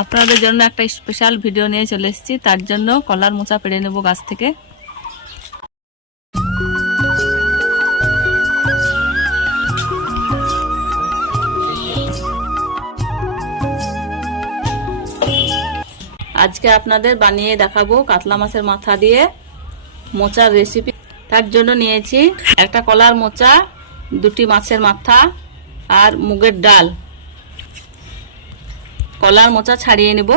আপনাদের জন্য একটা স্পেশাল ভিডিও নিয়ে চলে এসেছি। তার জন্য কলার মোচা পেড়ে নেব গাছ থেকে। আজকে আপনাদের বানিয়ে দেখাবো কাতলা মাছের মাথা দিয়ে মোচার রেসিপি তার জন্য নিয়েছি একটা কলার মোচা, দুটি মাছের মাথা আর মুগের ডাল। কলার মোচা ছাড়িয়ে নেব।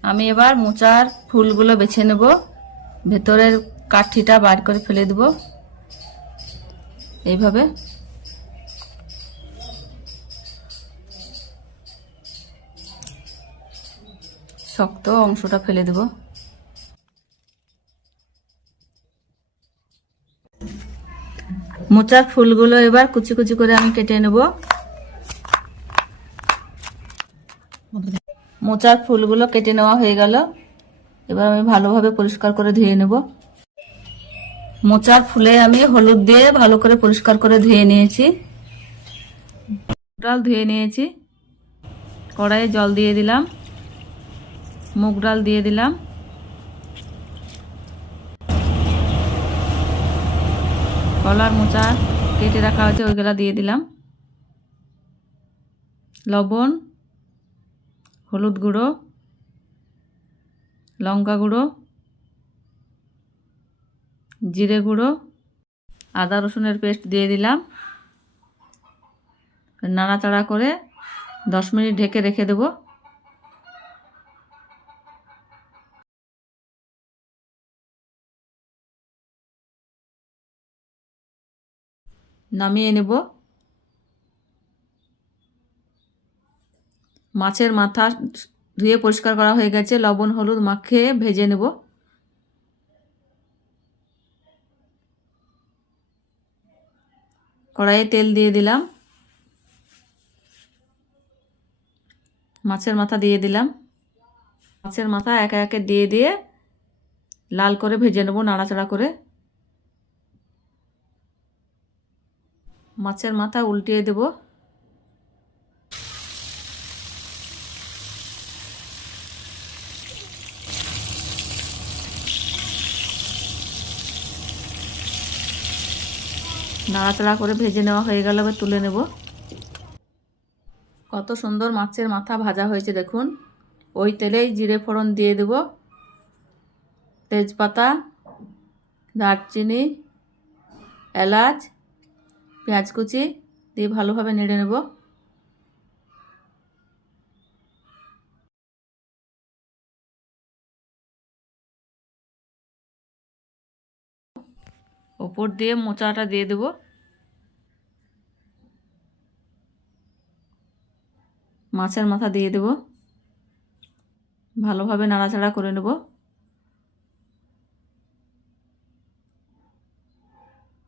আমি এবার মোচার ফুলগুলো বেছে নেব। ভেতরের কাঠিটা বার করে ফেলে দেব। এইভাবে শক্ত অংশটা ফেলে দেব। মোচার ফুলগুলো এবার কুচি কুচি করে আমি কেটে নেব। মোচার ফুলগুলো কেটে নেওয়া হয়ে গেল। এবার আমি ভালোভাবে পরিষ্কার করে ধুয়ে নেব। মোচার ফুলে আমি হলুদ দিয়ে ভালো করে পরিষ্কার করে ধুয়ে নিয়েছি। ডাল ধুয়ে নিয়েছি। কড়াইয়ে জল দিয়ে দিলাম। মুগ ডাল দিয়ে দিলাম। কলার মোচা কেটে রাখা হয়েছে, ওইগুলা দিয়ে দিলাম। লবণ, হলুদ গুঁড়ো, লঙ্কা গুঁড়ো, জিরে গুঁড়ো, আদা রসুনের পেস্ট দিয়ে দিলাম। নাড়াচাড়া করে দশ মিনিট ঢেকে রেখে দেবো। নামিয়ে নেব। মাছের মাথা ধুয়ে পরিষ্কার করা হয়ে গেছে। লবণ, হলুদ মাখিয়ে ভেজে নেব। কড়াইয়ে তেল দিয়ে দিলাম। মাছের মাথা দিয়ে দিলাম। মাছের মাথা একে একে দিয়ে দিয়ে লাল করে ভেজে নেব নাড়াচাড়া করে। মাছের মাথা উল্টিয়ে দেব। নাড়াচাড়া করে ভেজে নেওয়া হয়ে গেল, এবার তুলে নেব। কত সুন্দর মাছের মাথা ভাজা হয়েছে, দেখুন। ওই তেলেই জিরে ফোড়ন দিয়ে দেব। তেজপাতা, দারচিনি, এলাচ পেঁয়াজ কুচি দিয়ে ভালোভাবে নেড়ে নেব। ওপর দিয়ে মোচাটা দিয়ে দেব। মাছের মাথা দিয়ে দেব। ভালোভাবে নাড়াচাড়া করে নেব।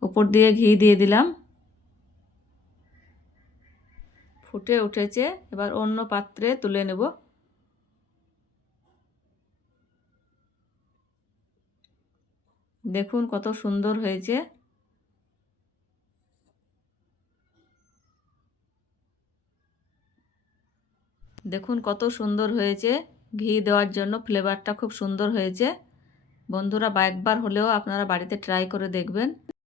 ওপর দিয়ে ঘি দিয়ে দিলাম। ফুটে উঠেছে, এবার অন্য পাত্রে তুলে নেব। দেখুন কত সুন্দর হয়েছে। দেখুন কত সুন্দর হয়েছে। ঘি দেওয়ার জন্য ফ্লেভারটা খুব সুন্দর হয়েছে। বন্ধুরা, বা একবার হলেও আপনারা বাড়িতে ট্রাই করে দেখবেন।